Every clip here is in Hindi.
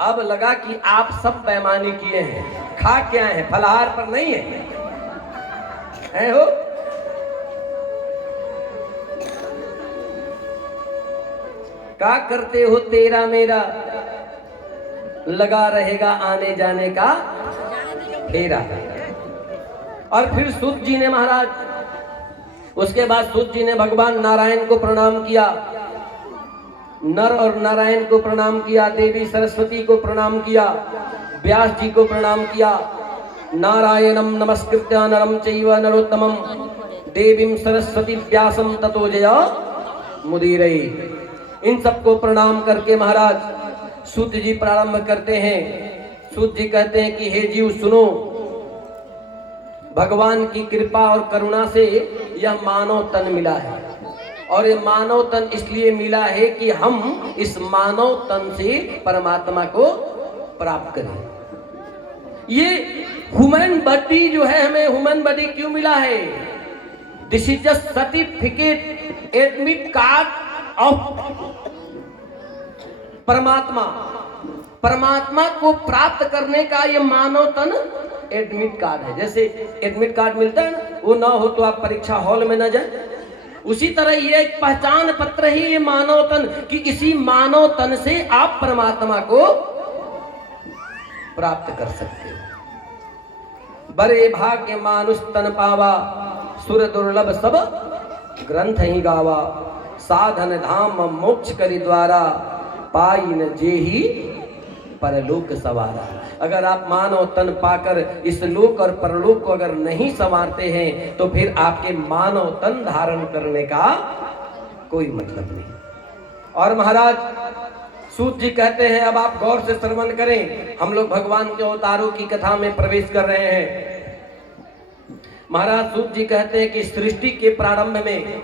अब लगा कि आप सब बेईमानी किए हैं, खा क्या है, फलाहार पर नहीं है हो। क्या करते हो तेरा मेरा, लगा रहेगा आने जाने का फेरा। और फिर सूत जी ने महाराज, उसके बाद सूत जी ने भगवान नारायण को प्रणाम किया, नर और नारायण को प्रणाम किया, देवी सरस्वती को प्रणाम किया, व्यास जी को प्रणाम किया। नारायणम नमस्कृत्य नरम चैव नरोत्तमम देवीं सरस्वती व्यासम ततो जया मुदीरे। इन सबको प्रणाम करके महाराज सूत जी प्रारंभ करते हैं। सूत जी कहते हैं कि हे जीव सुनो, भगवान की कृपा और करुणा से यह मानव तन मिला है, और ये मानव तन इसलिए मिला है कि हम इस मानव तन से परमात्मा को प्राप्त करें। ये ह्यूमन बॉडी जो है, हमें ह्यूमन बॉडी क्यों मिला है? This is just certificate, admit card of परमात्मा। परमात्मा को प्राप्त करने का ये मानव तन एडमिट कार्ड है। जैसे एडमिट कार्ड मिलता है ना, वो ना हो तो आप परीक्षा हॉल में ना जाए, उसी तरह ये एक पहचान पत्र ही ये मानव तन, कि इसी मानव तन से आप परमात्मा को प्राप्त कर सकते हो। बड़े भाग्य मानुष तन पावा, सुर दुर्लभ सब ग्रंथ ही गावा, साधन धाम मोक्ष करि द्वारा, पाई न जेहि परलोक सवारा। अगर आप मानव तन पाकर इस लोक और परलोक को अगर नहीं संवारते हैं तो फिर आपके मानव तन धारण करने का कोई मतलब नहीं। और महाराज सूत जी कहते हैं, अब आप गौर से श्रवण करें, हम लोग भगवान के अवतारों की कथा में प्रवेश कर रहे हैं। महाराज सूत जी कहते हैं कि सृष्टि के प्रारंभ में,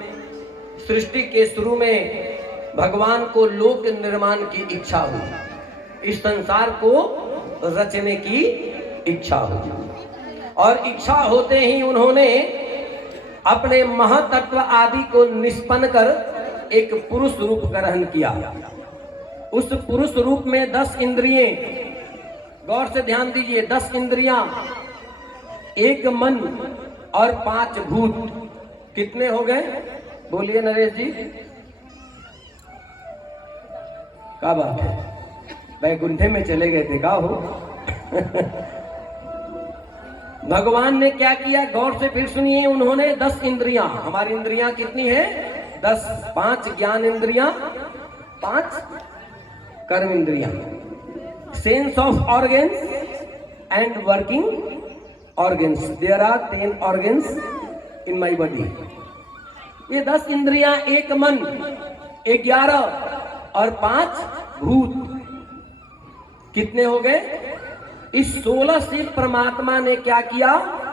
सृष्टि के शुरू में भगवान को लोक निर्माण की इच्छा हुई, इस संसार को रचने की इच्छा हुई, और इच्छा होते ही उन्होंने अपने महातत्व आदि को निष्पन्न कर एक पुरुष रूप ग्रहण किया। उस पुरुष रूप में 10 इंद्रियें, गौर से ध्यान दीजिए, 10 इंद्रियां, 1 मन और 5 भूत। कितने हो गए? बोलिए नरेश जी, क्या बात है, बैकुंठे में चले गए थे, क्या हो? भगवान ने क्या किया, गौर से फिर सुनिए। उन्होंने 10 इंद्रियां, हमारी इंद्रियां कितनी है? 10। 5 ज्ञान इंद्रियां, 5 कर्म इंद्रियां, sense of organs and working organs. There are 10 organs in my body. ये 10 इंद्रियां, 1 मन, 11 और 5 भूत, कितने हो गए? इस 16 से परमात्मा ने क्या किया?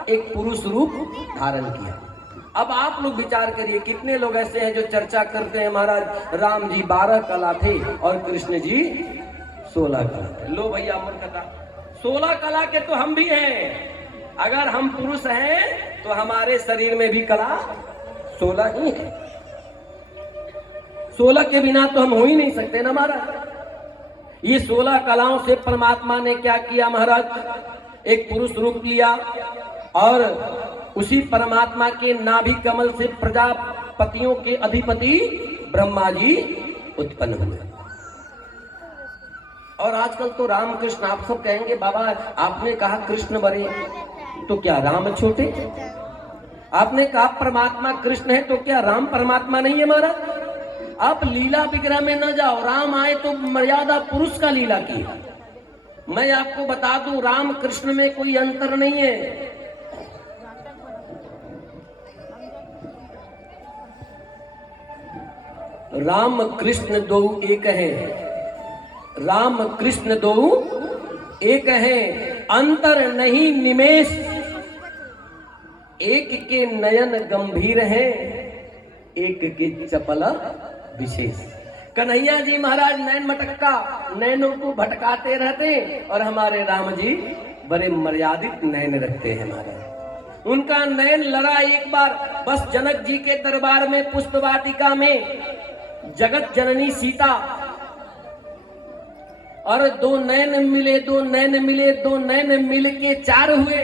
एक पुरुष रूप धारण किया। अब आप लोग विचार करिए, कितने लोग ऐसे हैं जो चर्चा करते हैं महाराज राम जी 12 कला थे और कृष्ण जी 16 कला थे। लो भैया अमर कथा, 16 कला के तो हम भी हैं। अगर हम पुरुष हैं तो हमारे शरीर में भी कला 16 ही है। 16 के बिना तो हम हो ही नहीं सकते ना महाराज। ये 16 कलाओं से परमात्मा ने क्या किया महाराज? एक पुरुष रूप लिया, और उसी परमात्मा के नाभि कमल से प्रजापतियों के अधिपति ब्रह्मा जी उत्पन्न हुए। और आजकल तो राम कृष्ण, आप सब कहेंगे बाबा आपने कहा कृष्ण बड़े, तो क्या राम छोटे? आपने कहा परमात्मा कृष्ण है, तो क्या राम परमात्मा नहीं है महाराज? आप लीला विग्रह में न जाओ। राम आए तो मर्यादा पुरुष का लीला की। मैं आपको बता दूं, राम कृष्ण में कोई अंतर नहीं है। राम कृष्ण दो एक हैं, राम कृष्ण दो एक हैं, अंतर नहीं निमेष। एक के नयन गंभीर हैं, एक के चपला विशेष। कन्हैया जी महाराज नैन मटक्का, नैनों को भटकाते रहते, और हमारे राम जी बड़े मर्यादित नैन रखते हैं महाराज। उनका नैन लड़ा एक बार बस जनक जी के दरबार में पुष्प वाटिका में। जगत जननी सीता और दो नैन मिले, दो नैन मिले, दो नैन मिल के चार हुए।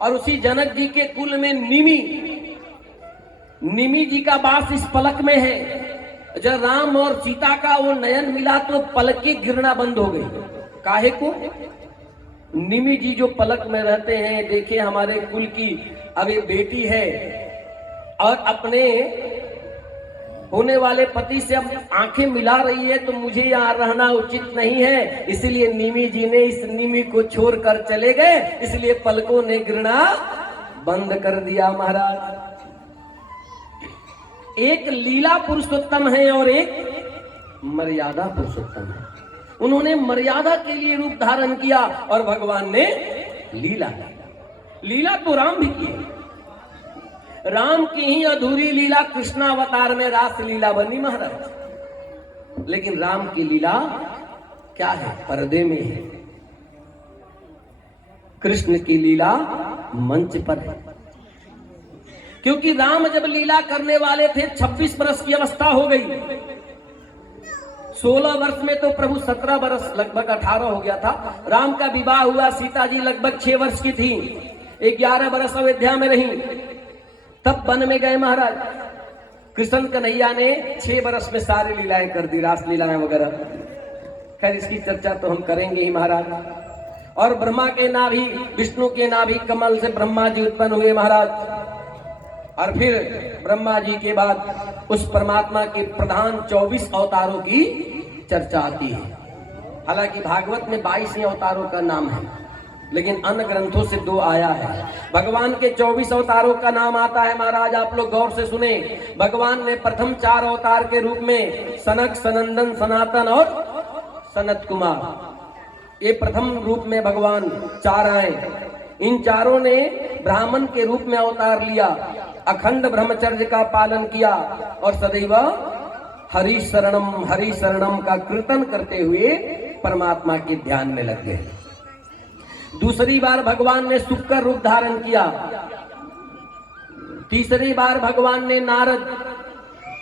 और उसी जनक जी के कुल में निमि जी का वास इस पलक में है। जब राम और सीता का वो नयन मिला तो पलक की गिरना बंद हो गई। काहे को? निमि जी जो पलक में रहते हैं, देखिए हमारे कुल की अब एक बेटी है और अपने होने वाले पति से अब आंखें मिला रही है, तो मुझे यहाँ रहना उचित नहीं है, इसलिए निमि जी ने इस निमि को छोड़कर चले गए, इसलिए पलकों ने गिरना बंद कर दिया। महाराज, एक लीला पुरुषोत्तम है और एक मर्यादा पुरुषोत्तम है। उन्होंने मर्यादा के लिए रूप धारण किया और भगवान ने लीला तो राम भी की। राम की ही अधूरी लीला कृष्णावतार में रास लीला बनी महाराज। लेकिन राम की लीला क्या है? पर्दे में है। कृष्ण की लीला मंच पर है। क्योंकि राम जब लीला करने वाले थे 26 वर्ष की अवस्था हो गई। 16 वर्ष में तो प्रभु 17 वर्ष लगभग 18 हो गया था। राम का विवाह हुआ, सीता जी लगभग 6 वर्ष की थी, 11 वर्ष अयोध्या में रही, तब वन में गए महाराज। कृष्ण कन्हैया ने 6 वर्ष में सारी लीलाएं कर दी, रास लीलाएं वगैरह। खैर इसकी चर्चा तो हम करेंगे ही महाराज। और ब्रह्मा के नाभि, विष्णु के नाभि कमल से ब्रह्मा जी उत्पन्न हुए महाराज। और फिर ब्रह्मा जी के बाद उस परमात्मा के प्रधान 24 अवतारों की चर्चा आती है। हालांकि भागवत में 22 अवतारों का नाम है, लेकिन अन्य ग्रंथों से 2 आया है। भगवान के 24 अवतारों का नाम आता है महाराज, आप लोग गौर से सुने। भगवान ने प्रथम 4 अवतार के रूप में सनक, सनंदन, सनातन और सनत कुमार, ये प्रथम रूप में भगवान 4 आए। इन चारों ने ब्राह्मण के रूप में अवतार लिया, अखंड ब्रह्मचर्य का पालन किया और सदैव हरि शरणम का कीर्तन करते हुए परमात्मा के ध्यान में लग गए। दूसरी बार भगवान ने शुक्र रूप धारण किया, तीसरी बार भगवान ने नारद,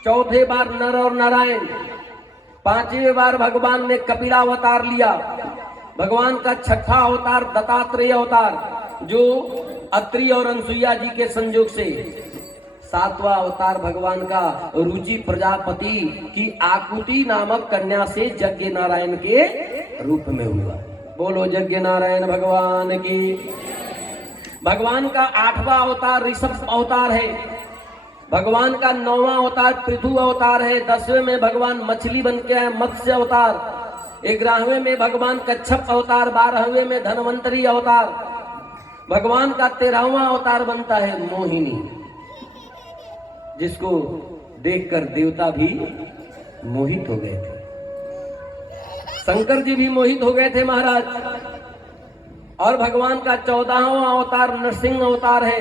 चौथे बार नर और नारायण, 5वीं बार भगवान ने कपिलावतार लिया। भगवान का 6ठा अवतार दत्तात्रेय अवतार, जो अत्रि और अनसुईया जी के संयोग से। 7वां अवतार भगवान का रुचि प्रजापति की आकुति नामक कन्या से यज्ञ नारायण के रूप में हुआ। बोलो यज्ञ नारायण भगवान की। भगवान का 8वां अवतार ऋषभ अवतार है। भगवान का 9वां अवतार पृथु अवतार है। 10वें में भगवान मछली बन के आए, मत्स्य अवतार। 11वें में भगवान कच्छप अवतार। 12वें में धनवंतरी अवतार। भगवान का 13वां अवतार बनता है मोहिनी, जिसको देखकर देवता भी मोहित हो गए थे, शंकर जी भी मोहित हो गए थे महाराज। और भगवान का 14वां अवतार नरसिंह अवतार है।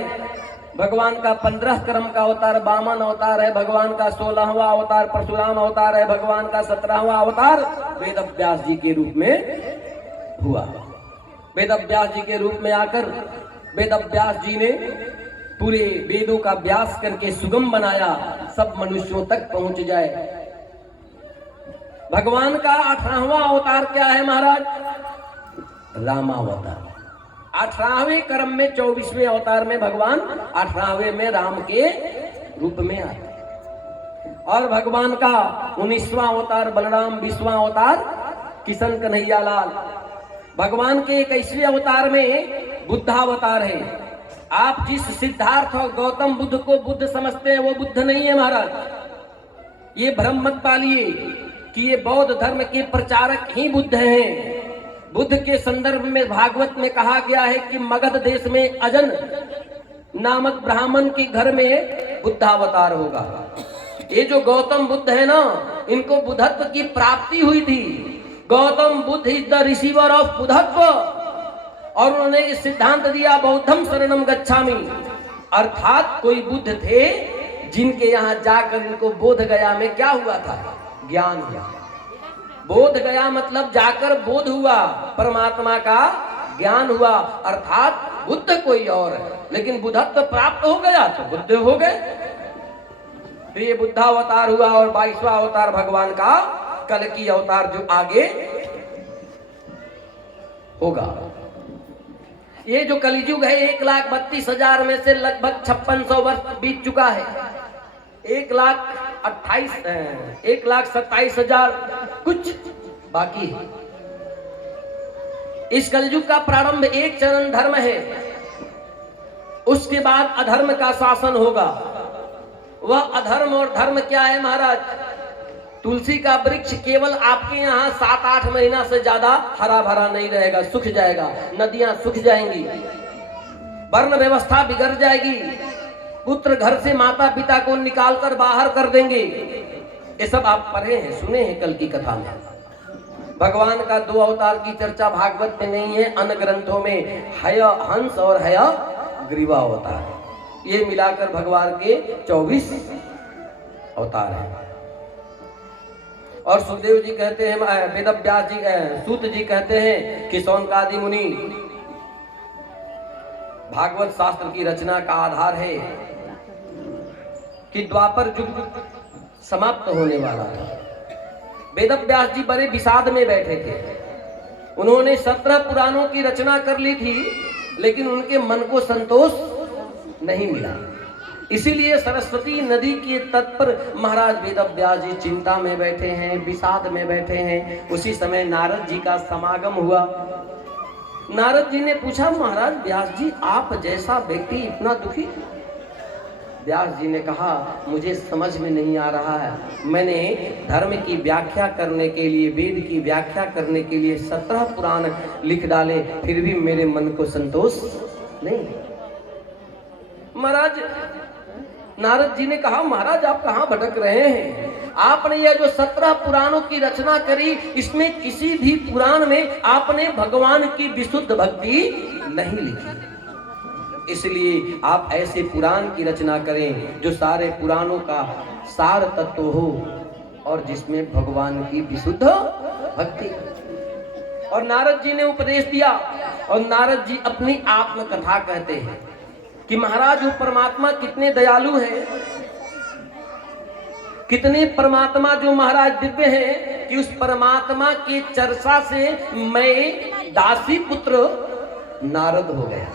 भगवान का 15 क्रम का अवतार वामन अवतार है। भगवान का 16वां अवतार परशुराम अवतार है। भगवान का 17वां अवतार वेदव्यास जी के रूप में हुआ। वेदव्यास जी के रूप में आकर वेदव्यास जी ने पूरे वेदों का व्यास करके सुगम बनाया, सब मनुष्यों तक पहुंच जाए। भगवान का 18वां अवतार क्या है महाराज? रामावतार। 18वें क्रम में 24वें अवतार में भगवान 18वें में राम के रूप में आए। और भगवान का 19वां अवतार बलराम, 20वां अवतार किशन कन्हैया लाल। भगवान के 21वें अवतार में बुद्धावतार है। आप जिस सिद्धार्थ और गौतम बुद्ध को बुद्ध समझते हैं वो बुद्ध नहीं है महाराज। ये भ्रम मत पालिए कि ये बौद्ध धर्म के प्रचारक ही बुद्ध हैं। बुद्ध के संदर्भ में भागवत में कहा गया है कि मगध देश में अजन नामक ब्राह्मण के घर में बुद्धावतार होगा। ये जो गौतम बुद्ध है ना, इनको बुद्धत्व की प्राप्ति हुई थी। Gautam Buddha is the receiver of बुद्धत्व। और उन्होंने इस सिद्धांत दिया बौद्धम शरणम गच्छामि, अर्थात कोई बुद्ध थे जिनके यहाँ जाकर इनको बोध गया में क्या हुआ था? ज्ञान हुआ। बोध गया मतलब जाकर बोध हुआ, परमात्मा का ज्ञान हुआ, अर्थात बुद्ध कोई और है, लेकिन बुद्धत्व प्राप्त हो गया तो बुद्ध हो गए। तो ये बुद्धावतार हुआ। और 22वां अवतार भगवान का कल्कि अवतार, जो आगे होगा। ये जो कलियुग है 1,32,000 में से लगभग 5600 वर्ष बीत चुका है। 1,27,000 कुछ बाकी है। इस कलियुग का प्रारंभ एक चरण धर्म है, उसके बाद अधर्म का शासन होगा। वह अधर्म और धर्म क्या है महाराज? तुलसी का वृक्ष केवल आपके यहाँ 7-8 महीना से ज्यादा हरा भरा नहीं रहेगा, सूख जाएगा, नदियां सूख जाएंगी, वर्ण व्यवस्था बिगड़ जाएगी, पुत्र घर से माता पिता को निकालकर बाहर कर देंगे। ये सब आप पढ़े हैं, सुने हैं कल की कथा में। भगवान का 2 अवतार की चर्चा भागवत में नहीं है, अन्य ग्रंथों में हय हंस और हय ग्रीवा अवतार, ये मिलाकर भगवान के 24 अवतार हैं। और सुखदेव जी कहते हैं, वेदव्यास जी, सूत जी कहते हैं कि शौनकादि मुनि भागवत शास्त्र की रचना का आधार है कि द्वापर युग समाप्त होने वाला था। वेदव्यास जी बड़े विषाद में बैठे थे। उन्होंने 17 पुराणों की रचना कर ली थी, लेकिन उनके मन को संतोष नहीं मिला। इसीलिए सरस्वती नदी के तट पर महाराज वेदव्यास जी चिंता में बैठे हैं, विषाद में बैठे हैं। उसी समय नारद जी का समागम हुआ। नारद जी ने पूछा, महाराज व्यास जी, आप जैसा व्यक्ति इतना दुखी? व्यास जी ने कहा, मुझे समझ में नहीं आ रहा है। मैंने धर्म की व्याख्या करने के लिए, वेद की व्याख्या करने के लिए 17 पुराण लिख डाले, फिर भी मेरे मन को संतोष नहीं। महाराज नारद जी ने कहा, महाराज आप कहाँ भटक रहे हैं? आपने यह जो 17 पुराणों की रचना करी, इसमें किसी भी पुराण में आपने भगवान की विशुद्ध भक्ति नहीं लिखी। इसलिए आप ऐसे पुराण की रचना करें जो सारे पुराणों का सार तत्व हो और जिसमें भगवान की विशुद्ध भक्ति। और नारद जी ने उपदेश दिया। और नारद जी अपनी आत्मकथा कहते हैं कि महाराज वो परमात्मा कितने दयालु हैं, कितने परमात्मा जो महाराज दिव्य हैं कि उस परमात्मा की चर्चा से मैं दासी पुत्र नारद हो गया।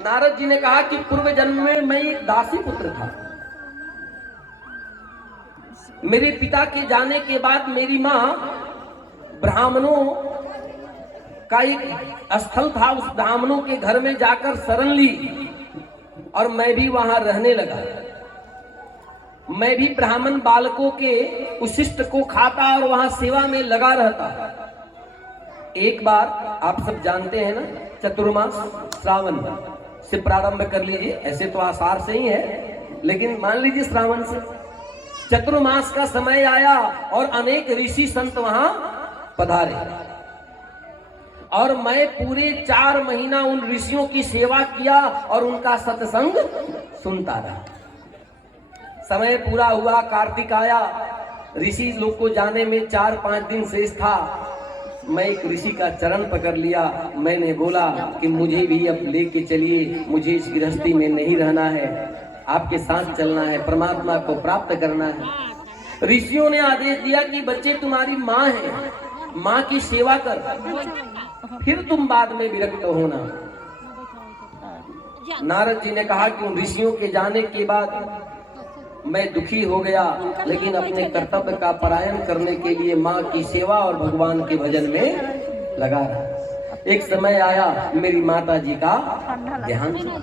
नारद जी ने कहा कि पूर्व जन्म में मैं एक दासी पुत्र था। मेरे पिता के जाने के बाद मेरी माँ ब्राह्मणों का एक स्थल था, उस ब्राह्मणों के घर में जाकर शरण ली और मैं भी वहां रहने लगा। मैं भी ब्राह्मण बालकों के उशिष्ट को खाता और वहां सेवा में लगा रहता। एक बार आप सब जानते हैं ना, चतुर्मास श्रावण से प्रारंभ कर लीजिए, ऐसे तो आषाढ़ से ही है, लेकिन मान लीजिए श्रावण से चतुर्मास का समय आया और अनेक ऋषि संत वहां पधारे और मैं पूरे 4 महीना उन ऋषियों की सेवा किया और उनका सत्संग सुनता रहा। समय पूरा हुआ, कार्तिक आया, ऋषि लोग को जाने में 4-5 दिन शेष था। मैं एक ऋषि का चरण पकड़ लिया। मैंने बोला कि मुझे भी अब लेके चलिए, मुझे इस गृहस्थी में नहीं रहना है, आपके साथ चलना है, परमात्मा को प्राप्त करना है। ऋषियों ने आदेश दिया कि बच्चे तुम्हारी माँ है, माँ की सेवा कर, फिर तुम बाद में विरक्त होना। नारद जी ने कहा कि उन ऋषियों के जाने के बाद मैं दुखी हो गया, लेकिन अपने कर्तव्य का परायण करने के लिए माँ की सेवा और भगवान के भजन में लगा रहा। एक समय आया, मेरी माता जी का देहांत हुआ।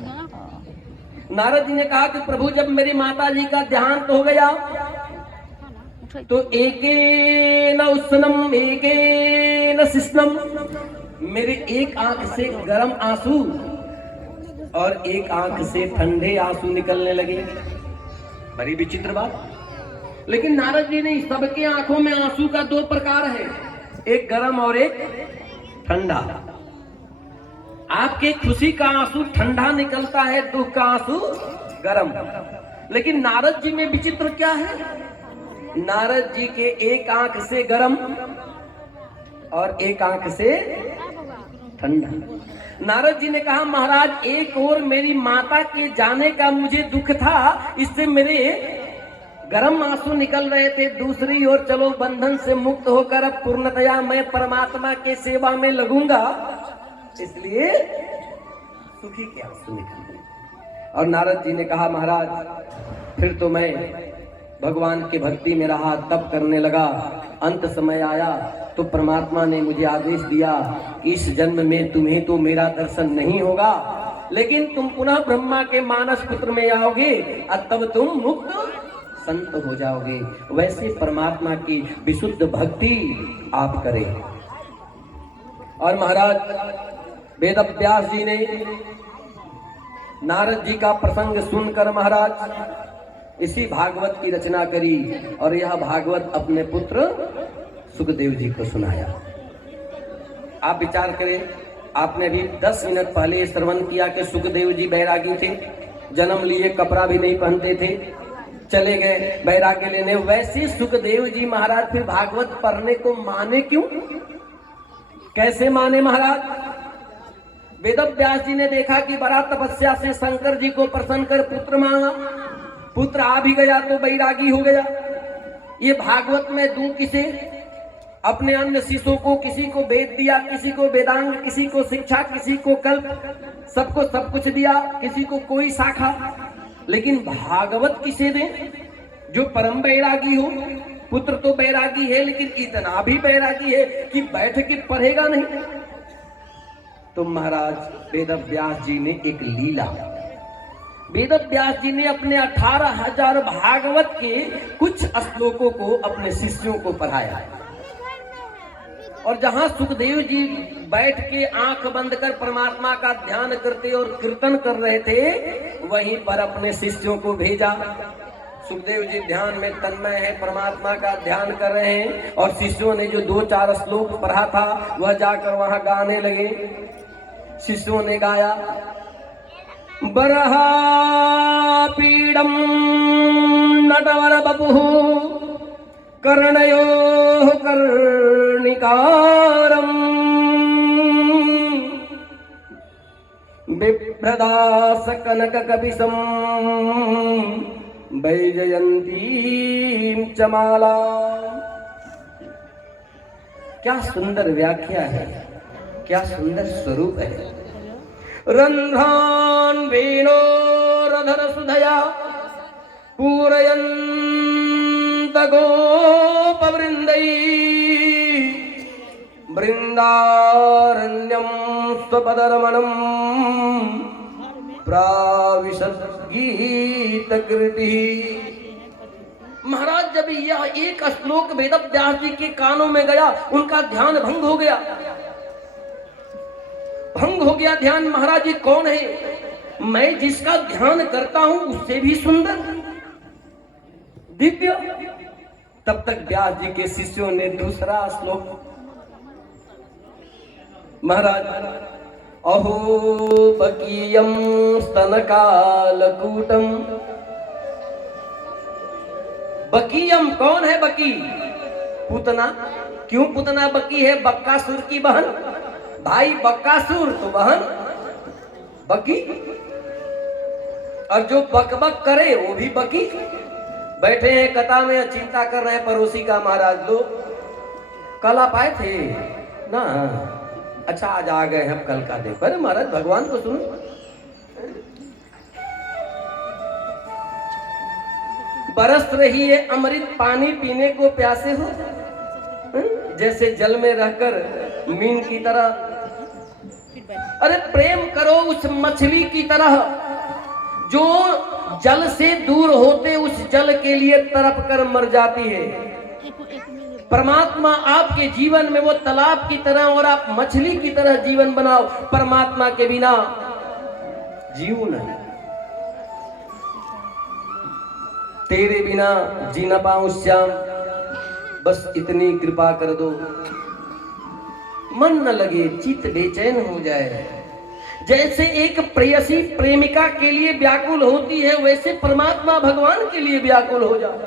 नारद जी ने कहा कि प्रभु जब मेरी माता जी का देहांत हो गया तो एकेन उष्णम एकेन शिष्णम, मेरे एक आंख से गर्म आंसू और एक आंख से ठंडे आंसू निकलने लगे। बड़ी विचित्र बात। लेकिन नारद जी ने सबके आंखों में आंसू का 2 प्रकार है, एक गर्म और एक ठंडा। आपके खुशी का आंसू ठंडा निकलता है, दुख का आंसू गर्म। लेकिन नारद जी में विचित्र क्या है, नारद जी के एक आंख से गर्म और एक आंख से ठंडा। नारद जी ने कहा, महाराज एक और मेरी माता के जाने का मुझे दुख था, इससे मेरे गर्म आंसू निकल रहे थे। दूसरी ओर चलो बंधन से मुक्त होकर अब पूर्णतया मैं परमात्मा के सेवा में लगूंगा, इसलिए सुखी के आंसू निकल गए। और नारद जी ने कहा महाराज फिर तो मैं भगवान की भक्ति में रहा, तप करने लगा। अंत समय आया तो परमात्मा ने मुझे आदेश दिया कि इस जन्म में तुम्हें तो मेरा दर्शन नहीं होगा, लेकिन तुम पुनः ब्रह्मा के मानस पुत्र में आओगे और तब तुम मुक्त संत हो जाओगे। वैसे परमात्मा की विशुद्ध भक्ति आप करें। और महाराज वेद व्यास जी ने नारद जी का प्रसंग सुनकर महाराज इसी भागवत की रचना करी और यह भागवत अपने पुत्र सुखदेव जी को सुनाया। आप विचार करें, आपने भी 10 मिनट पहले श्रवण किया कि सुखदेव जी बैरागी थे, जन्म लिए कपड़ा भी नहीं पहनते थे, चले गए बैरागी लेने। वैसे सुखदेव जी महाराज फिर भागवत पढ़ने को माने क्यों? कैसे माने महाराज? वेद व्यास जी ने देखा कि बड़ा तपस्या से शंकर जी को प्रसन्न कर पुत्र मांगा, पुत्र आ भी गया तो बैरागी हो गया। ये भागवत में दूं किसे? अपने अन्य शिष्यों को, किसी को वेद दिया, किसी को वेदांग, किसी को शिक्षा, किसी को कल्प, सबको सब कुछ दिया, किसी को कोई शाखा, लेकिन भागवत किसे दें? जो परम बैरागी हो। पुत्र तो बैरागी है लेकिन इतना भी बैरागी है कि बैठ के पढ़ेगा नहीं। तो महाराज वेद व्यास जी ने एक लीला, वेद व्यास जी ने अपने 18,000 भागवत के कुछ श्लोकों को अपने शिष्यों को पढ़ाया। और जहां सुखदेव जी बैठ के आंख बंद कर परमात्मा का ध्यान करते और कीर्तन कर रहे थे, वहीं पर अपने शिष्यों को भेजा। सुखदेव जी ध्यान में तन्मय है, परमात्मा का ध्यान कर रहे हैं और शिष्यों ने जो 2-4 श्लोक पढ़ा था वह जाकर वहां गाने लगे। शिष्यों ने गाया, बरहा पीडम नटवर बपुः कर्णयोः कर्णिकारम् बिभ्रदास कनक कपिशं वैजयंतीं च माला। क्या सुंदर व्याख्या है, क्या सुंदर स्वरूप है। रंध्रान वेणोरधर सुधया पूरयन्त गोपवृन्दै वृन्दारण्यं स्वपदरमणं प्राविशत् गीतकृतिः। महाराज जब यह एक श्लोक वेद व्यास जी के कानों में गया, उनका ध्यान भंग हो गया, भंग हो गया ध्यान। महाराज जी कौन है? मैं जिसका ध्यान करता हूं उससे भी सुंदर, दिव्य। तब तक व्यास जी के शिष्यों ने दूसरा श्लोक, महाराज अहो बकीयम स्तनकालकूटम। बकीयम कौन है? बकी पूतना। क्यों पूतना बकी है? बक्कासुर की बहन, भाई बक्कासुर तो बहन बकी। और जो बकबक करे वो भी बकी। बैठे हैं कथा में, चिंता कर रहे हैं पड़ोसी का। महाराज लोग कल आप आए थे ना? अच्छा आज आ गए हैं, कल का देखो। अरे महाराज भगवान को सुनो। बरस रही है अमृत पानी, पीने को प्यासे हो। जैसे जल में रहकर मीन की तरह, अरे प्रेम करो उस मछली की तरह जो जल से दूर होते उस जल के लिए तड़प कर मर जाती है। परमात्मा आपके जीवन में वो तालाब की तरह और आप मछली की तरह जीवन बनाओ। परमात्मा के बिना जीव नहीं, तेरे बिना जी न पाऊं श्याम, बस इतनी कृपा कर दो। मन न लगे चित्त बेचैन हो जाए। जैसे एक प्रेयसी प्रेमिका के लिए व्याकुल होती है, वैसे परमात्मा भगवान के लिए व्याकुल हो जाए।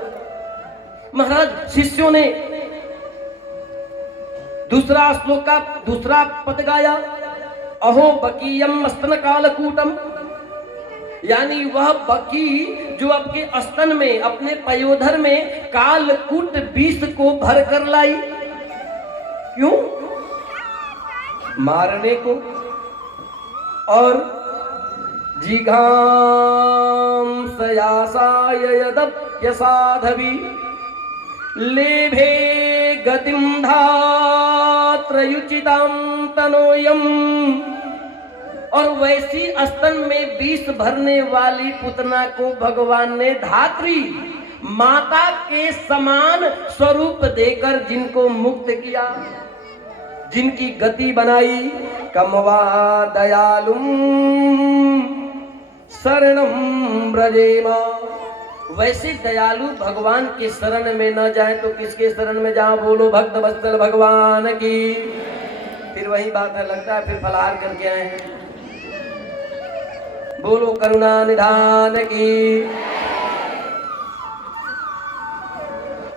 महाराज शिष्यों ने दूसरा श्लोक का दूसरा पद गाया, अहो बकीयम स्तन कालकूटम। यानी वह बकी जो आपके स्तन में, अपने पयोधर में कालकूट विष को भर कर लाई। क्यों? मारने को। और जिघाम सयासाय यदप्य साधवी लेभे गतिम धात्रयुचितां तनोयम। और वैसी स्तन में विष भरने वाली पुतना को भगवान ने धात्री माता के समान स्वरूप देकर जिनको मुक्त किया, जिनकी गति बनाई, कमवा दयालुम शरणम ब्रजेमा। वैसे दयालु भगवान के शरण में न जाए तो किसके शरण में जाओ? बोलो भक्त वत्सल भगवान की। फिर वही बात है, लगता है फिर फलाहार करके आए हैं। बोलो करुणा निधान की।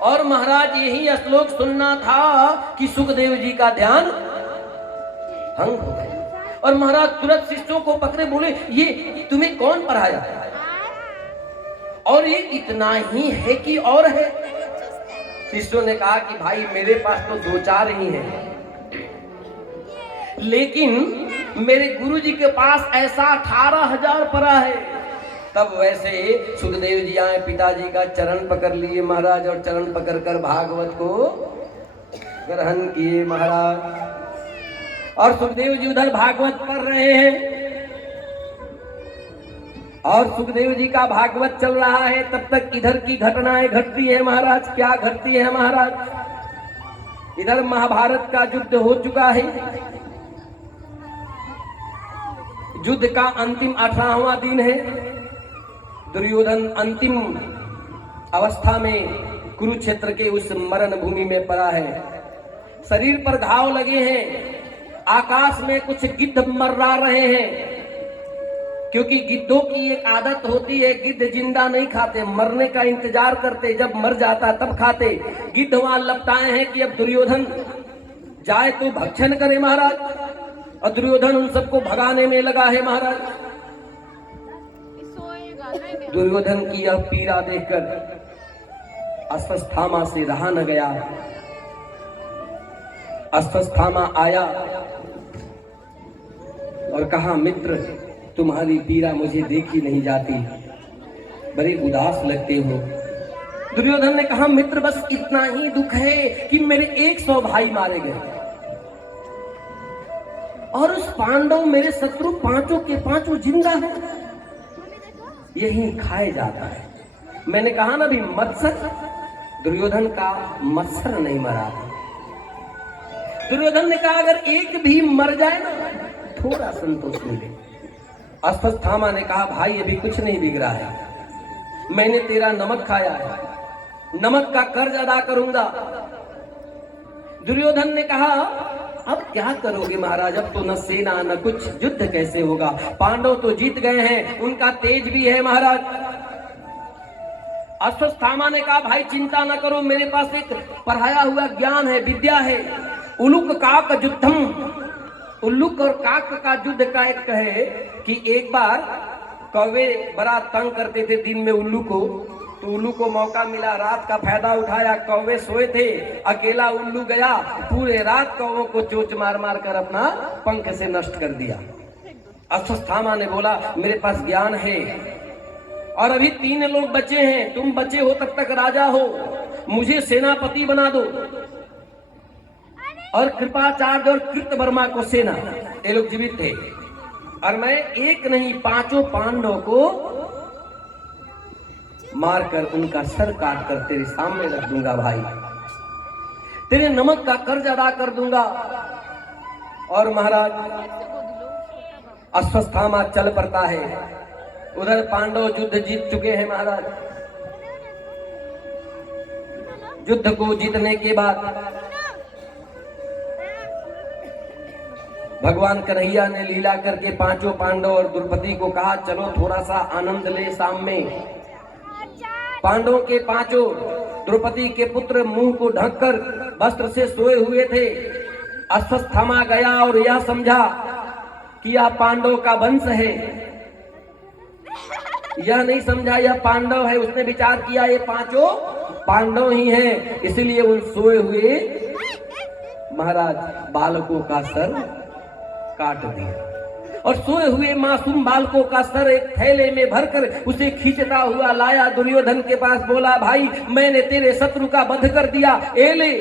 और महाराज यही श्लोक सुनना था कि सुखदेव जी का ध्यान भंग हो गया और महाराज तुरंत शिष्यों को पकड़े, बोले ये तुम्हें कौन पढ़ाया? और ये इतना ही है कि और है? शिष्यों ने कहा कि भाई मेरे पास तो 2-4 ही हैं, लेकिन मेरे गुरुजी के पास ऐसा 18,000 परा है। तब वैसे सुखदेव जी आए, पिताजी का चरण पकड़ लिए महाराज और चरण पकड़कर भागवत को ग्रहण किए महाराज। और सुखदेव जी उधर भागवत पढ़ रहे हैं और सुखदेव जी का भागवत चल रहा है, तब तक इधर की घटनाएं घटती है महाराज। क्या घटती है महाराज? इधर महाभारत का युद्ध हो चुका है। युद्ध का अंतिम 18वां दिन है। दुर्योधन अंतिम अवस्था में कुरुक्षेत्र के उस मरण भूमि में पड़ा है। शरीर पर घाव लगे हैं। आकाश में कुछ गिद्ध मर्रा रहे हैं, क्योंकि गिद्धों की एक आदत होती है, गिद्ध जिंदा नहीं खाते, मरने का इंतजार करते, जब मर जाता तब खाते। गिद्ध वहां लपटाए हैं कि अब दुर्योधन जाए तो भक्षण करे महाराज, और दुर्योधन उन सबको भगाने में लगा है महाराज। दुर्योधन की यह पीड़ा देखकर अश्वत्थामा से रहा न गया। अश्वत्थामा आया और कहा, मित्र तुम्हारी पीड़ा मुझे देखी नहीं जाती, बड़े उदास लगते हो। दुर्योधन ने कहा, मित्र बस इतना ही दुख है कि मेरे 100 भाई मारे गए और उस पांडव मेरे शत्रु 5 के 5 जिंदा है, यही खाए जाता है। मैंने कहा ना भी मत्सर, दुर्योधन का मत्सर नहीं मरा। दुर्योधन ने कहा अगर एक भी मर जाए ना थोड़ा संतोष मिले। अश्वत्थामा ने कहा, भाई अभी कुछ नहीं बिगड़ा है, मैंने तेरा नमक खाया है, नमक का कर्ज अदा करूंगा। दुर्योधन ने कहा, अब क्या करोगे महाराज, अब तो न सेना न कुछ, युद्ध कैसे होगा? पांडव तो जीत गए हैं, उनका तेज भी है महाराज। अश्वत्थामा ने कहा, भाई चिंता न करो, मेरे पास एक पढ़ाया हुआ ज्ञान है, विद्या है। उलुक काक युद्धम, उल्लुक और काक का युद्ध का एक है कि एक बार कौवे बड़ा तंग करते थे दिन में उल्लू को, तो उल्लू को मौका मिला, रात का फायदा उठाया। कौवे सोए थे, अकेला उल्लू गया, पूरे रात कौवों को चोंच मार मार कर अपना पंख से नष्ट कर दिया। अश्वत्थामा ने बोला, मेरे पास ज्ञान है और अभी 3 लोग बचे हैं, तुम बचे हो तब तक राजा हो, मुझे सेनापति बना दो। और कृपाचार्य और कृतवर्मा को सेना, ये लोग जीवित थे, और मैं एक नहीं 5 पांडव को मारकर उनका सर काट कर तेरे सामने रख दूंगा भाई, तेरे नमक का कर्ज अदा कर दूंगा। और महाराज अश्वत्थामा चल पड़ता है। उधर पांडव युद्ध जीत चुके हैं महाराज। युद्ध को जीतने के बाद भगवान कन्हैया ने लीला करके 5 पांडव और द्रौपदी को कहा, चलो थोड़ा सा आनंद ले शाम में। पांडवों के 5 द्रौपदी के पुत्र मुंह को ढककर वस्त्र से सोए हुए थे। अश्वत्थामा गया और यह समझा कि यह पांडव का वंश है। यह नहीं समझा यह पांडव है, उसने विचार किया ये पांचों पांडव ही हैं, इसलिए उन सोए हुए महाराज बालकों का सर काट दिया और सोए हुए मासूम बालकों का सर एक थैले में भरकर उसे खींचता हुआ लाया दुर्योधन के पास। बोला भाई मैंने तेरे शत्रु का वध कर दिया, ए ले।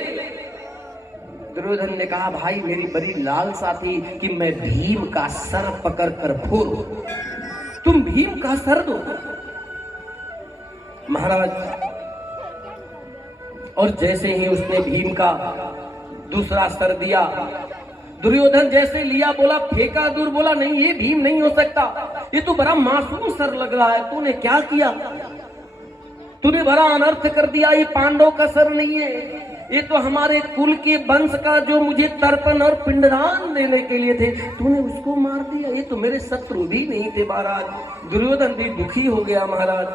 दुर्योधन ने कहा भाई मेरी बड़ी लालसा थी कि मैं भीम का सर पकड़ कर फोड़ूं, तुम भीम का सर दो महाराज। और जैसे ही उसने भीम का दूसरा सर दिया, दुर्योधन जैसे लिया बोला फेंका दूर, बोला नहीं ये भीम नहीं हो सकता, ये तो बड़ा मासूम सर लग रहा है, तूने क्या किया, तूने बड़ा अनर्थ कर दिया, ये पांडव का सर नहीं है, ये तो हमारे कुल के वंश का जो मुझे तर्पण और पिंडदान देने के लिए थे, तूने उसको मार दिया, ये तो मेरे शत्रु भी नहीं थे महाराज। दुर्योधन भी दुखी हो गया महाराज।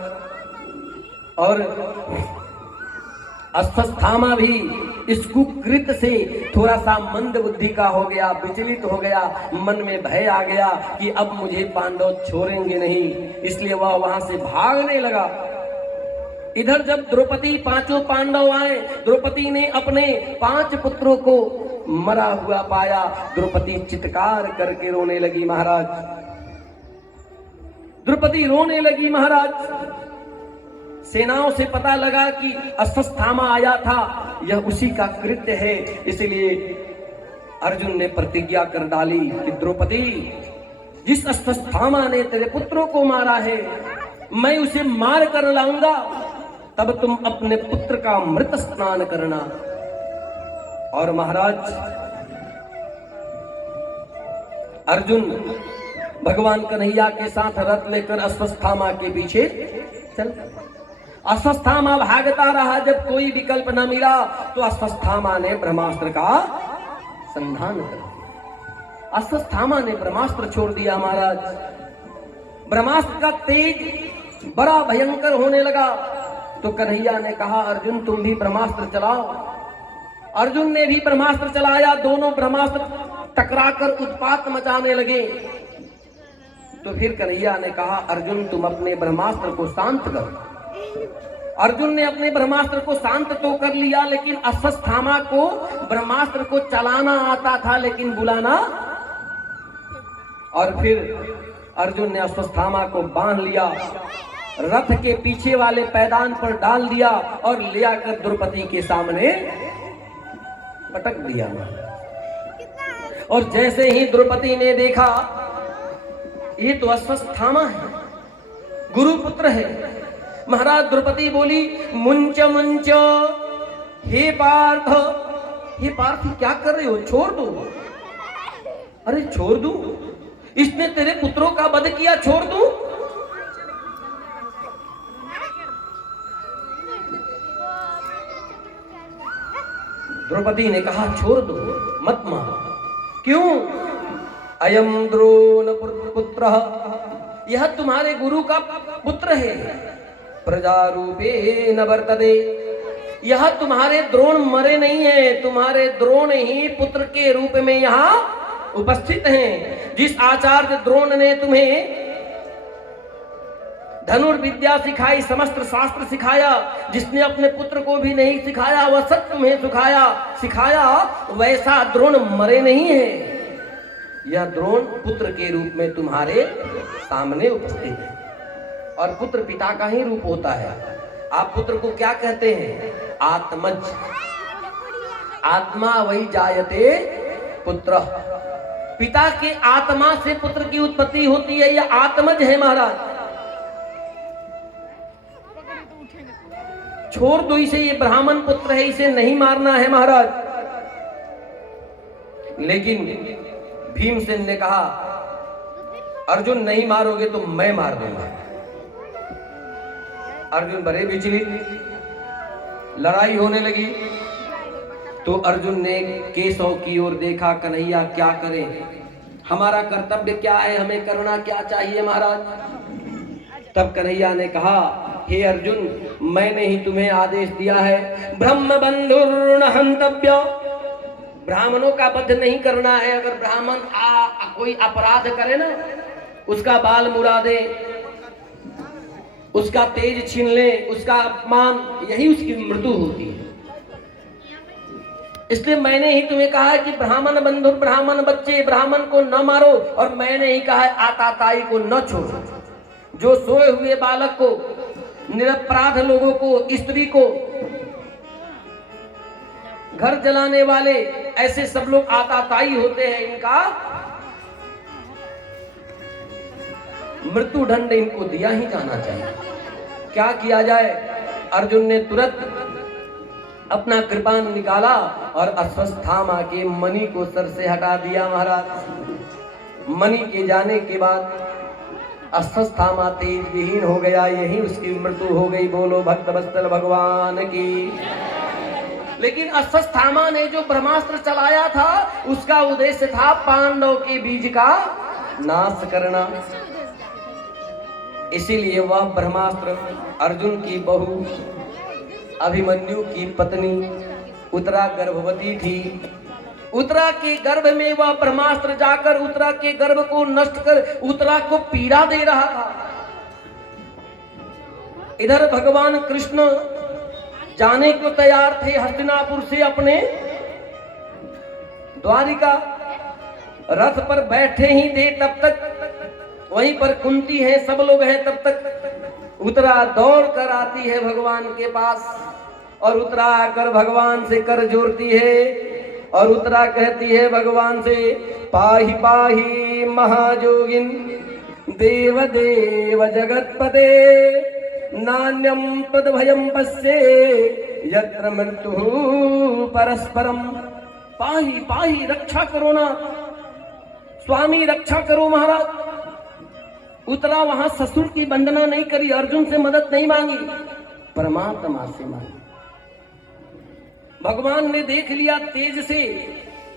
और अश्वत्थामा भी इस कुकृत से थोड़ा सा मंद बुद्धि का हो गया, विचलित हो गया, मन में भय आ गया कि अब मुझे पांडव छोड़ेंगे नहीं, इसलिए वह वहां से भागने लगा। इधर जब द्रौपदी पांचों पांडव आए, द्रौपदी ने अपने 5 पुत्रों को मरा हुआ पाया, द्रौपदी चित्कार करके रोने लगी महाराज। द्रौपदी रोने लगी महाराज। सेनाओं से पता लगा कि अश्वत्थामा आया था, यह उसी का कृत्य है, इसलिए अर्जुन ने प्रतिज्ञा कर डाली कि द्रौपदी जिस अश्वत्थामा ने तेरे पुत्रों को मारा है मैं उसे मार कर लाऊंगा, तब तुम अपने पुत्र का मृत स्नान करना। और महाराज अर्जुन भगवान कन्हैया के साथ रथ लेकर अश्वत्थामा के पीछे चल। अश्वत्थामा भागता रहा, जब कोई विकल्प न मिला तो अश्वत्थामा ने ब्रह्मास्त्र का संधान कर दिया। अश्वत्थामा ने ब्रह्मास्त्र छोड़ दिया महाराज। ब्रह्मास्त्र का तेज बड़ा भयंकर होने लगा तो कन्हैया ने कहा अर्जुन तुम भी ब्रह्मास्त्र चलाओ। अर्जुन ने भी ब्रह्मास्त्र चलाया, दोनों ब्रह्मास्त्र टकराकर उत्पात मचाने लगे। तो फिर कन्हैया ने कहा अर्जुन तुम अपने ब्रह्मास्त्र को शांत करो। अर्जुन ने अपने ब्रह्मास्त्र को शांत तो कर लिया, लेकिन अश्वत्थामा को ब्रह्मास्त्र को चलाना आता था लेकिन बुलाना। और फिर अर्जुन ने अश्वत्थामा को बांध लिया, रथ के पीछे वाले पैदान पर डाल दिया और ले आकर द्रौपदी के सामने पटक दिया। और जैसे ही द्रौपदी ने देखा ये तो अश्वत्थामा है, गुरुपुत्र है, महाराज द्रौपदी बोली मुंच मुंच, हे पार्थ, हे पार्थ क्या कर रहे हो, छोड़ दो। अरे छोड़ दू, इसने तेरे पुत्रों का वध किया, छोड़ दू। द्रौपदी ने कहा छोड़ दो, मत मारो। क्यों? अयम द्रोण पुत्र, यह तुम्हारे गुरु का पुत्र है, प्रजारूपे न वर्तते, यह तुम्हारे द्रोण मरे नहीं है, तुम्हारे द्रोण ही पुत्र के रूप में यहाँ उपस्थित हैं। जिस आचार्य द्रोण ने तुम्हें धनुर्विद्या सिखाई, समस्त शास्त्र सिखाया, जिसने अपने पुत्र को भी नहीं सिखाया वह सब तुम्हें सिखाया, वैसा द्रोण मरे नहीं है। यह द्रोण पुत्र के रूप में तुम्हारे सामने उपस्थित है। और पुत्र पिता का ही रूप होता है। आप पुत्र को क्या कहते हैं? आत्मज। आत्मा वही जायते पुत्र, पिता के आत्मा से पुत्र की उत्पत्ति होती है, यह आत्मज है महाराज। छोड़ दो इसे, ये ब्राह्मण पुत्र है, इसे नहीं मारना है महाराज। लेकिन भीमसेन ने कहा अर्जुन नहीं मारोगे तो मैं मार दूंगा। अर्जुन बड़े विचलित, लड़ाई होने लगी तो अर्जुन ने केशव की ओर देखा, कन्हैया क्या करें, हमारा कर्तव्य क्या है, हमें करना क्या चाहिए महाराज। तब कन्हैया ने कहा हे अर्जुन मैंने ही तुम्हें आदेश दिया है, ब्रह्म बंधुर्न हंतव्य, ब्राह्मणों का वध नहीं करना है। अगर ब्राह्मण कोई अपराध करे ना, उसका बाल मुड़ा दे, उसका तेज छीन ले, उसका अपमान, यही उसकी मृत्यु होती है। इसलिए मैंने ही तुम्हें कहा है कि ब्राह्मण बंधु, ब्राह्मण बच्चे, ब्राह्मण को न मारो, और मैंने ही कहा है आताताई को न छोड़ो। जो सोए हुए बालक को, निरपराध लोगों को, स्त्री को, घर जलाने वाले, ऐसे सब लोग आताताई होते हैं। इनका मृत्यु दंड इनको दिया ही जाना चाहिए। क्या किया जाए? अर्जुन ने तुरंत अपना कृपान निकाला और अश्वत्थामा के मणि को सर से हटा दिया। महाराज, मणि के जाने के बाद अश्वत्थामा तेज विहीन हो गया, यही उसकी मृत्यु हो गई। बोलो भक्तवत्सल भगवान की। लेकिन अश्वत्थामा ने जो ब्रह्मास्त्र चलाया था, उसका उद्देश्य था पांडव के बीज का नाश करना। इसीलिए वह ब्रह्मास्त्र अर्जुन की बहू अभिमन्यु की पत्नी उत्तरा गर्भवती थी। उत्तरा के गर्भ में वह ब्रह्मास्त्र जाकर उत्तरा के गर्भ को नष्ट कर उत्तरा को पीड़ा दे रहा था। इधर भगवान कृष्ण जाने को तैयार थे हस्तिनापुर से अपने द्वारिका, रथ पर बैठे ही थे। तब तक वहीं पर कुंती है, सब लोग हैं। तब तक उत्तरा दौड़ कर आती है भगवान के पास, और उत्तरा आकर भगवान से कर जोड़ती है, और उत्तरा कहती है भगवान से, पाहि पाहि महाजोगिन देव देव जगतपते, नान्यम तद्भयं पश्ये यत्र मृत्यु परस्परम। पाहि पाहि, रक्षा करो ना स्वामी, रक्षा करो महाराज। उत्तरा वहां ससुर की वंदना नहीं करी, अर्जुन से मदद नहीं मांगी, परमात्मा से मांगी। भगवान ने देख लिया तेज से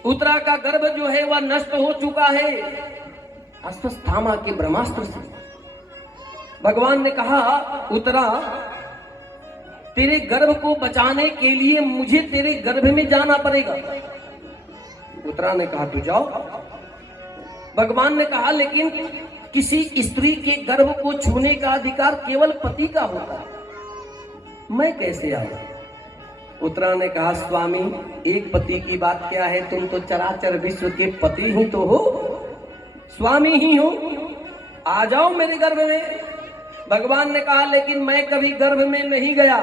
उत्तरा का गर्भ जो है वह नष्ट हो चुका है अश्वत्थामा के ब्रह्मास्त्र से। भगवान ने कहा, उत्तरा, तेरे गर्भ को बचाने के लिए मुझे तेरे गर्भ में जाना पड़ेगा। उत्तरा ने कहा, तू जाओ। भगवान ने कहा, लेकिन किसी स्त्री के गर्भ को छूने का अधिकार केवल पति का होता है, मैं कैसे आऊं? उत्तरा ने कहा, स्वामी, एक पति की बात क्या है, तुम तो चराचर विश्व के पति ही तो हो, स्वामी ही हो, आ जाओ मेरे गर्भ में। भगवान ने कहा, लेकिन मैं कभी गर्भ में नहीं गया।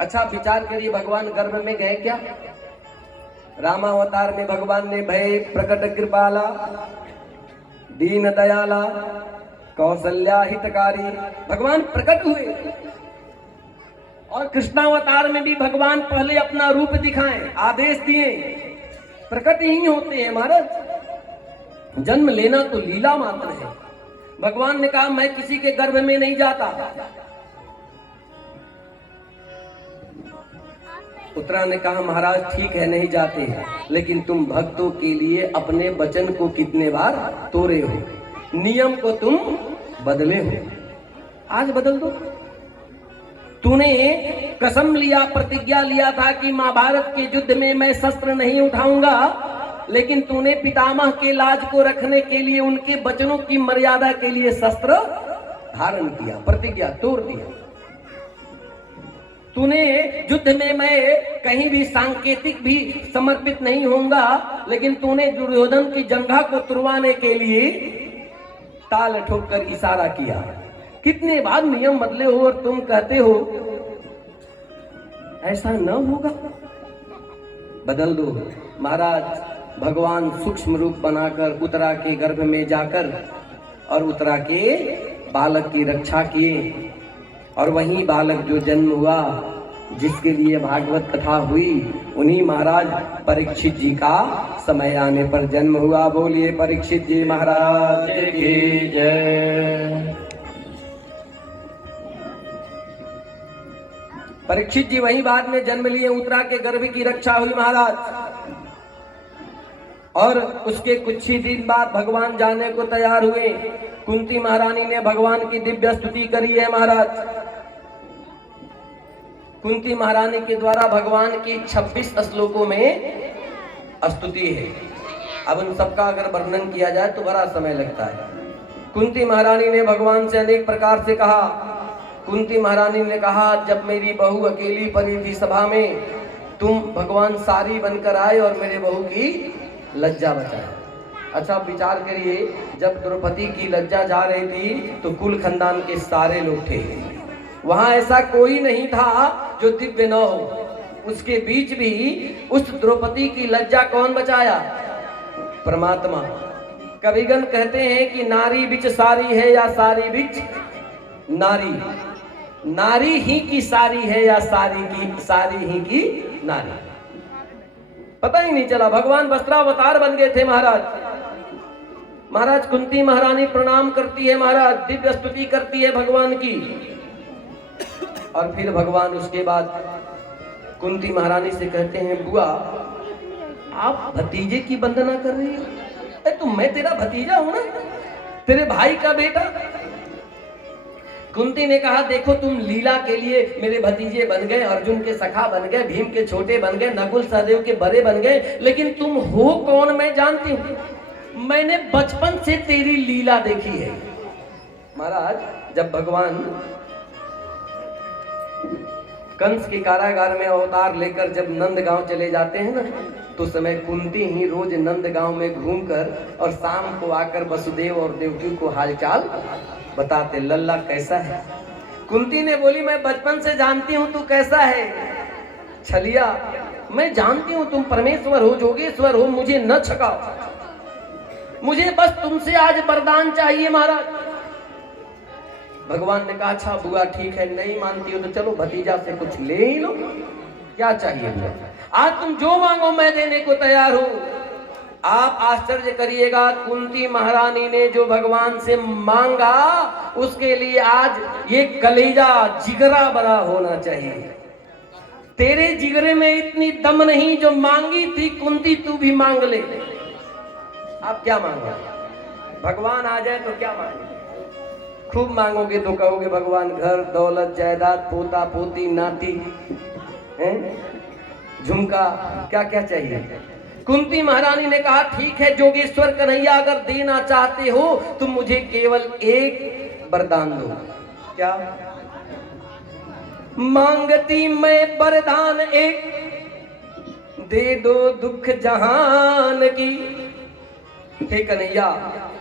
अच्छा विचार करिए, भगवान गर्भ में गए क्या? रामावतार में भगवान ने भय प्रकट कृपाला दीन दयाला कौशल्या हितकारी भगवान प्रकट हुए, और कृष्णावतार में भी भगवान पहले अपना रूप दिखाएं, आदेश दिए, प्रकट ही होते हैं महाराज। जन्म लेना तो लीला मात्र है। भगवान ने कहा, मैं किसी के गर्भ में नहीं जाता। उत्तरा ने कहा, महाराज ठीक है नहीं जाते, लेकिन तुम भक्तों के लिए अपने वचन को कितने बार तोड़े हो, नियम को तुम बदले हो, आज बदल दो। तूने कसम लिया, प्रतिज्ञा लिया था कि महाभारत के युद्ध में मैं शस्त्र नहीं उठाऊंगा, लेकिन तूने पितामह के लाज को रखने के लिए, उनके वचनों की मर्यादा के लिए शस्त्र धारण किया, प्रतिज्ञा तोड़ दिया। तूने युद्ध में मैं कहीं भी सांकेतिक भी समर्पित नहीं होऊंगा, लेकिन तूने दुर्योधन की जंघा को तुड़वाने के लिए ताल ठोककर इशारा किया। कितने बार नियम बदले हो और तुम कहते हो ऐसा न होगा, बदल दो। महाराज, भगवान सूक्ष्म रूप बनाकर उत्तरा के गर्भ में जाकर और उत्तरा के बालक की रक्षा किए, और वही बालक जो जन्म हुआ, जिसके लिए भागवत कथा हुई, उन्हीं महाराज परीक्षित जी का समय आने पर जन्म हुआ। बोलिए परीक्षित जी महाराज की जय। परीक्षित जी वही बाद में जन्म लिए, उत्तरा के गर्भ की रक्षा हुई महाराज। और उसके कुछ ही दिन बाद भगवान जाने को तैयार हुए। कुंती महारानी ने भगवान की दिव्य स्तुति करी है महाराज। कुंती महारानी के द्वारा भगवान की 26 श्लोकों में स्तुति है। अब उन सबका अगर वर्णन किया जाए तो बड़ा समय लगता है। कुंती महारानी ने भगवान से अनेक प्रकार से कहा कुंती महारानी ने कहा, जब मेरी बहू अकेली पड़ी थी सभा में, तुम भगवान सारी बनकर आए और मेरे बहू की लज्जा बचाए। अच्छा विचार करिए, जब द्रौपदी की लज्जा जा रही थी तो कुल खानदान के सारे लोग थे, वहां ऐसा कोई नहीं था जो दिव्य न हो। उसके बीच भी उस द्रौपदी की लज्जा कौन बचाया? परमात्मा। कविगण कहते हैं कि नारी बिच सारी है या सारी बिच नारी, नारी ही की सारी है या सारी ही की नारी। पता ही नहीं चला, भगवान वस्त्रावतार बन गए थे महाराज। महाराज कुंती महारानी प्रणाम करती है, महाराज दिव्य स्तुति करती है भगवान की। और फिर भगवान उसके बाद कुंती महारानी से कहते हैं, बुआ आप भतीजे की वंदना कर रही हो? तो मैं तेरा भतीजा हूं ना, तेरे भाई का बेटा। कुंती ने कहा, देखो तुम लीला के लिए मेरे भतीजे बन गए, अर्जुन के सखा बन गए, भीम के छोटे बन गए, नकुल सहदेव के बड़े बन गए, लेकिन तुम हो कौन मैं जानती हूं। मैंने बचपन से तेरी लीला देखी है। महाराज जब भगवान कंस के कारागार में अवतार लेकर जब नंदगांव चले जाते हैं ना, तो समय कुंती ही रोज नंदगांव में घूमकर और शाम को आकर वसुदेव और देवकी को हालचाल बताते, लल्ला कैसा है। कुंती ने बोली, मैं बचपन से जानती हूँ तू कैसा है छलिया, मैं जानती हूँ तुम परमेश्वर हो, जोगेश्वर हो, मुझे न छकाओ, मुझे बस तुमसे आज वरदान चाहिए महाराज। भगवान ने कहा, अच्छा बुआ ठीक है, नहीं मानती हो तो चलो भतीजा से कुछ ले ही लो, क्या चाहिए बुआ, आज तुम जो मांगो मैं देने को तैयार हूं। आप आश्चर्य करिएगा, कुंती महारानी ने जो भगवान से मांगा उसके लिए आज ये कलेजा जिगरा बड़ा होना चाहिए। तेरे जिगरे में इतनी दम नहीं, जो मांगी थी कुंती तू भी मांग ले। आप क्या मांगो? भगवान आ जाए तो क्या मांगे? खूब मांगोगे तो कहोगे भगवान घर दौलत जायदाद पोता पोती नाती झुमका, क्या क्या चाहिए। कुंती महारानी ने कहा, ठीक है जोगेश्वर कन्हैया, अगर देना चाहते हो तो मुझे केवल एक वरदान दो। क्या मांगती मैं वरदान एक, दे दो दुख जहान की। हे कन्हैया,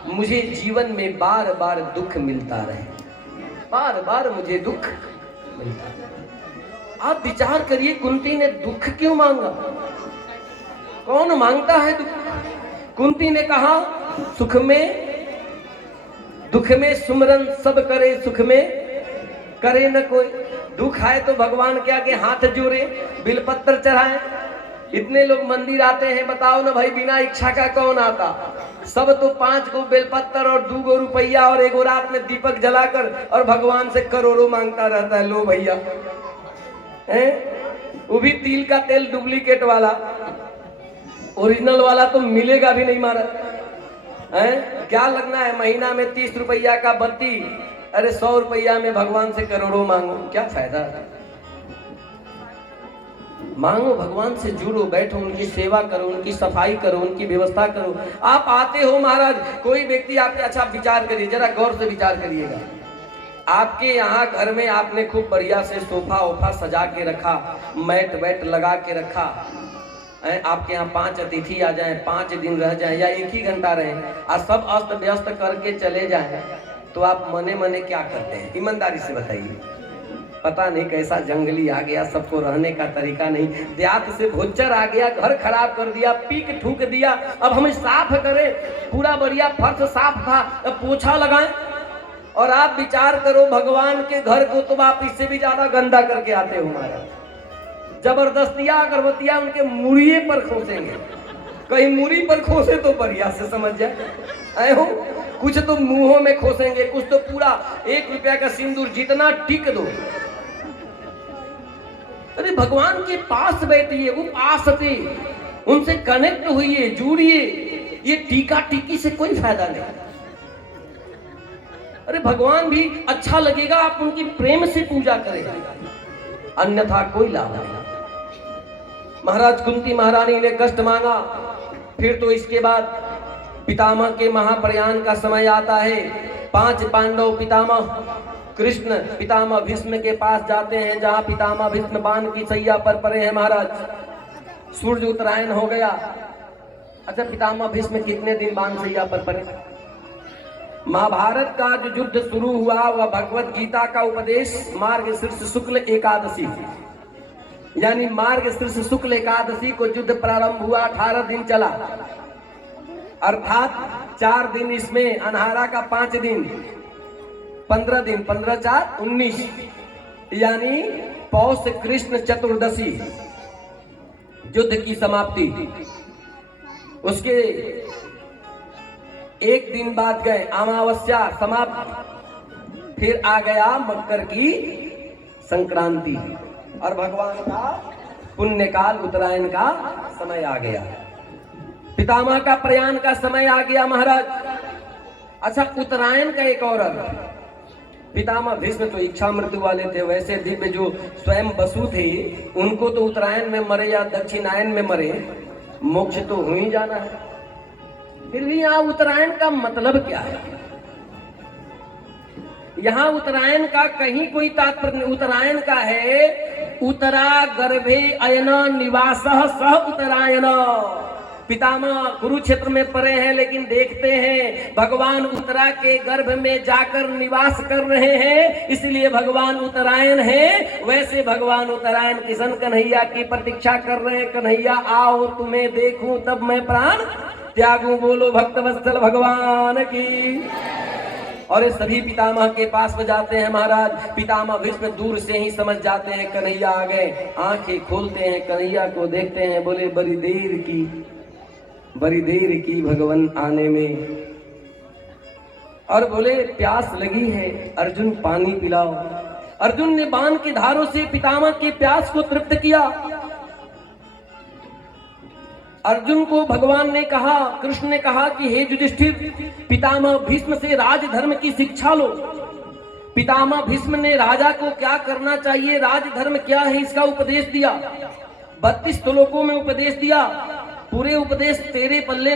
मुझे जीवन में बार बार दुख मिलता रहे, बार बार मुझे दुख मिलता रहे। आप विचार करिए, कुंती ने दुख क्यों मांगा? कौन मांगता है दुख? कुंती ने कहा, सुख में दुख में सुमरन सब करे, सुख में करे न कोई। दुख आए तो भगवान क्या के हाथ जोड़े, बिलपत्र चढ़ाए। इतने लोग मंदिर आते हैं, बताओ ना भाई, बिना इच्छा का कौन आता? सब तो 5 गो बेलपत्तर और 2 गो रुपया और 1 रात में दीपक जलाकर और भगवान से करोड़ों मांगता रहता है। लो भैया, वो भी तिल का तेल डुप्लीकेट वाला, ओरिजिनल वाला तो मिलेगा भी नहीं महाराज। क्या लगना है महीना में 30 रुपया का बत्ती, अरे 100 रुपया में भगवान से करोड़ों मांगो, क्या फायदा? मांगो, भगवान से जुड़ो, बैठो, उनकी सेवा करो, उनकी सफाई करो, उनकी व्यवस्था करो। आप आते हो महाराज, कोई व्यक्ति आपके, अच्छा विचार करिए, जरा गौर से विचार करिएगा। आपके यहाँ घर में आपने खूब बढ़िया से सोफा ओफा सजा के रखा, मैट वैट लगा के रखा, आपके यहाँ 5 अतिथि आ जाएं, 5 दिन रह जाएं या 1 ही घंटा रहें और सब अस्त व्यस्त करके चले जाएं, तो आप मने मने क्या करते हैं? ईमानदारी से बताइए। पता नहीं कैसा जंगली आ गया, सबको रहने का तरीका नहीं, देहात से भोचर आ गया, घर खराब कर दिया, पीक ठूक दिया, अब हमें साफ करें, पूरा बढ़िया फर्श साफ था, अब पोछा लगाएं। और आप विचार करो, भगवान के घर को तो आप इससे भी ज्यादा गंदा करके आते हो महाराज। जबरदस्तियां अगरबत्तियां उनके मुड़िए पर खोसेंगे, कहीं मुड़ी पर खोसे तो बढ़िया से समझ जाए हो, कुछ तो मुंहों में खोसेंगे, कुछ तो पूरा 1 रुपया का सिंदूर जितना टिक दो। अरे भगवान के पास बैठिए, वो पास थे, उनसे कनेक्ट हुई, जुड़िए। ये टीका टीकी से कोई फायदा नहीं। अरे भगवान भी अच्छा लगेगा आप उनकी प्रेम से पूजा करें, अन्यथा कोई लाभ नहीं। महाराज कुंती महारानी ने कष्ट मांगा, फिर तो इसके बाद पितामह के महाप्रयाण का समय आता है। 5 पांडव पितामह कृष्ण पितामह भीष्म के पास जाते हैं, जहां पितामह भीष्म बाण की सैया पर पड़े हैं महाराज। सूर्य उत्तरायण हो गया। अच्छा, पितामह भीष्म कितने दिन बाण सैया पर पड़े? महाभारत का जो युद्ध शुरू हुआ वह भगवत गीता का उपदेश मार्गशीर्ष शुक्ल एकादशी, यानी मार्गशीर्ष शुक्ल एकादशी को युद्ध प्रारंभ हुआ। 18 दिन चला, अर्थात 4 दिन इसमें, अन्हारा का 5 दिन, 15 दिन, 15 4 19, यानी पौष कृष्ण चतुर्दशी युद्ध की समाप्ति। उसके एक दिन बाद गए अमावस्या समाप्त, फिर आ गया मकर की संक्रांति और भगवान का पुण्य काल उत्तरायण का समय आ गया, पितामह का प्रयाण का समय आ गया महाराज। अच्छा, उत्तरायण का एक और अर्थ, पितामह भीष्म तो इच्छा मृत्यु वाले थे, वैसे दिव्य जो स्वयं वसु थे उनको तो उत्तरायण में मरे या दक्षिणायन में मरे, मोक्ष तो हो ही जाना है। फिर भी यहाँ उत्तरायण का मतलब क्या है? यहाँ उत्तरायण का कहीं कोई तात्पर्य नहीं। उत्तरायण का है उत्तरा गर्भे अयन निवास सह उत्तरायण। पितामह कुरुक्षेत्र में पड़े हैं, लेकिन देखते हैं भगवान उत्तरा के गर्भ में जाकर निवास कर रहे हैं, इसलिए भगवान उत्तरायण है। वैसे भगवान उत्तरायण किशन कन्हैया की प्रतीक्षा कर रहे हैं, कन्हैया आओ तुम्हें देखूं तब मैं प्राण त्यागू। बोलो भक्तवत्सल भगवान की। और ये सभी पितामह के पास में जाते हैं महाराज। पितामह भीष्म दूर से ही समझ जाते हैं कन्हैया आ गए, आंखें खोलते हैं, कन्हैया को देखते हैं, बोले बड़ी देर की भगवान आने में, और बोले प्यास लगी है अर्जुन पानी पिलाओ। अर्जुन ने बाण की धारों से पितामह की प्यास को तृप्त किया। अर्जुन को भगवान ने कहा, कृष्ण ने कहा कि हे युधिष्ठिर, पितामह भीष्म से राजधर्म की शिक्षा लो। पितामह भीष्म ने राजा को क्या करना चाहिए, राजधर्म क्या है, इसका उपदेश दिया। 32 श्लोकों में उपदेश दिया। पूरे उपदेश तेरे पल्ले